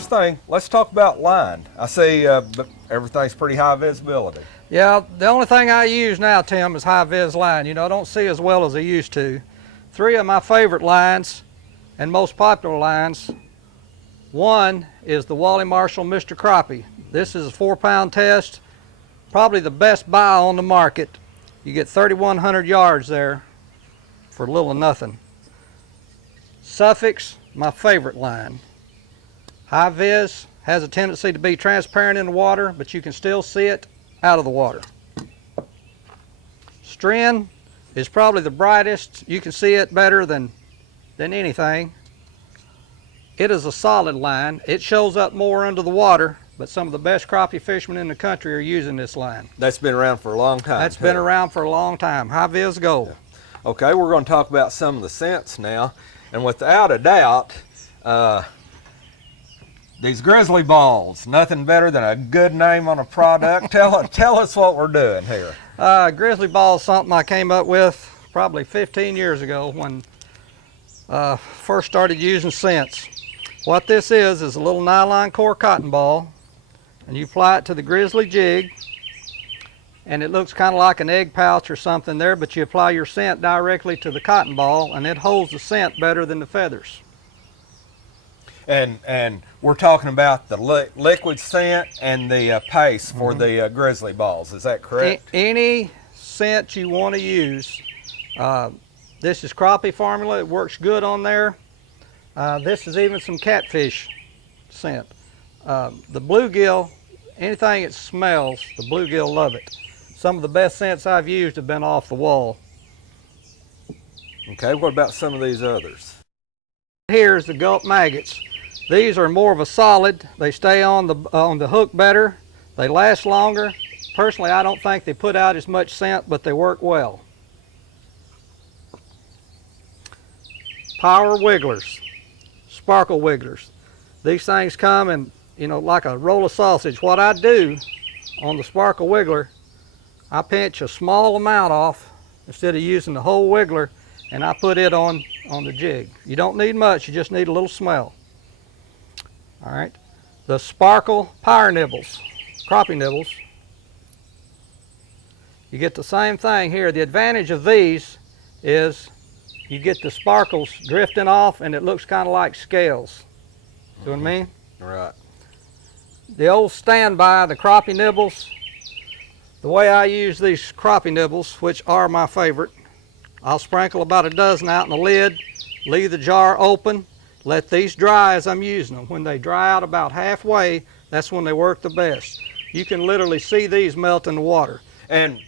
first thing, let's talk about line. I see everything's pretty high visibility. Yeah, the only thing I use now, Tim, is Hi-Vis line. You know, I don't see as well as I used to. 3 of my favorite lines and most popular lines. One is the Wally Marshall Mr. Crappie. This is a 4-pound test, probably the best buy on the market. You get 3,100 yards there for little or nothing. Sufix, my favorite line. Hi-Vis has a tendency to be transparent in the water, but you can still see it out of the water. Stren is probably the brightest. You can see it better than anything. It is a solid line. It shows up more under the water, but some of the best crappie fishermen in the country are using this line. That's been around for a long time. That's been around for a long time. Hi-Vis Gold. Yeah. Okay, we're going to talk about some of the scents now. And without a doubt, these Grizzly Balls, nothing better than a good name on a product. Tell us what we're doing here. Grizzly Balls, something I came up with probably 15 years ago when first started using scents. What this is a little nylon-core cotton ball, and you apply it to the Grizzly jig, and it looks kind of like an egg pouch or something there, but you apply your scent directly to the cotton ball, and it holds the scent better than the feathers. And we're talking about the liquid scent and the paste for the Grizzly Balls, is that correct? Any scent you want to use. This is crappie formula, it works good on there. This is even some catfish scent. The bluegill, anything it smells, the bluegill love it. Some of the best scents I've used have been off the wall. Okay, what about some of these others? Here's the Gulp Maggots. These are more of a solid. They stay on the hook better. They last longer. Personally, I don't think they put out as much scent, but they work well. Power wigglers, sparkle wigglers. These things come in, you know, like a roll of sausage. What I do on the sparkle wiggler, I pinch a small amount off instead of using the whole wiggler, and I put it on the jig. You don't need much, you just need a little smell. All right, the sparkle power nibbles, crappie nibbles. You get the same thing here. The advantage of these is you get the sparkles drifting off and it looks kind of like scales. See what I mean? Right. The old standby, the crappie nibbles, the way I use these crappie nibbles, which are my favorite, I'll sprinkle about a dozen out in the lid, leave the jar open, let these dry as I'm using them. When they dry out about halfway, that's when they work the best. You can literally see these melt in the water. And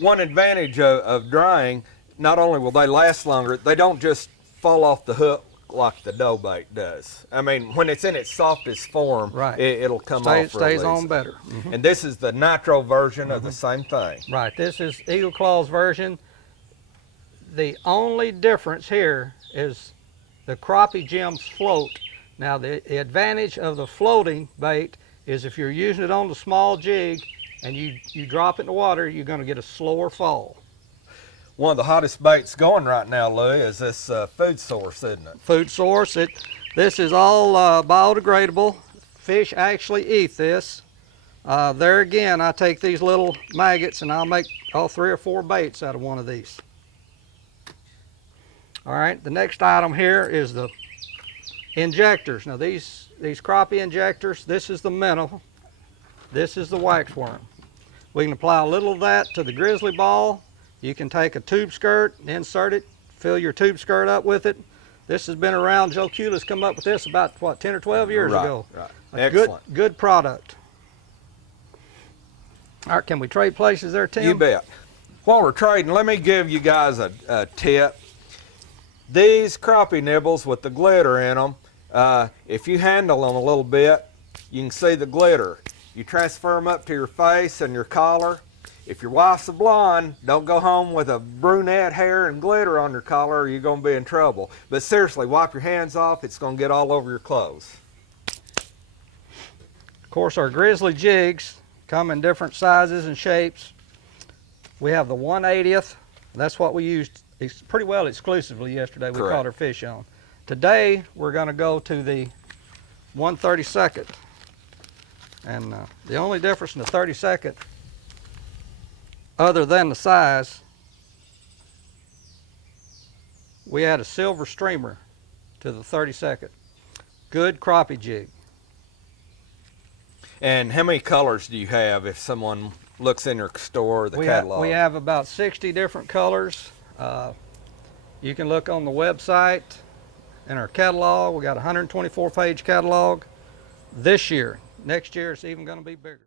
one advantage of drying, not only will they last longer, they don't just fall off the hook like the dough bait does. I mean, when it's in its softest form, right, it'll come off. Stays on better. And this is the Nitro version of the same thing. Right, this is Eagle Claw's version. The only difference here is the crappie gems float. Now the advantage of the floating bait is if you're using it on the small jig and you drop it in the water, you're going to get a slower fall. One of the hottest baits going right now, Louie, is this FoodSource, isn't it? FoodSource. This is all biodegradable. Fish actually eat this. There again, I take these little maggots and I'll make all 3 or 4 baits out of one of these. All right, the next item here is the injectors. Now these crappie injectors, this is the minnow, this is the waxworm. We can apply a little of that to the grizzly ball. You can take a tube skirt, insert it, fill your tube skirt up with it. This has been around. Joe Kulis come up with this about, what, 10 or 12 years ago. Right. Excellent. Good product. All right, can we trade places there, Tim? You bet. While we're trading, let me give you guys a tip. These crappie nibbles with the glitter in them, if you handle them a little bit, you can see the glitter. You transfer them up to your face and your collar. If your wife's a blonde, don't go home with a brunette hair and glitter on your collar or you're going to be in trouble. But seriously, wipe your hands off. It's going to get all over your clothes. Of course, our grizzly jigs come in different sizes and shapes. We have the 1/80th. That's what we used pretty well exclusively yesterday. We caught our fish on. Today, we're going to go to the 1/32. And the only difference in the 32nd, other than the size, we add a silver streamer to the 32nd. Good crappie jig. And how many colors do you have if someone looks in your store, the catalog? We have about 60 different colors. You can look on the website in our catalog. We got a 124-page catalog this year. Next year it's even going to be bigger.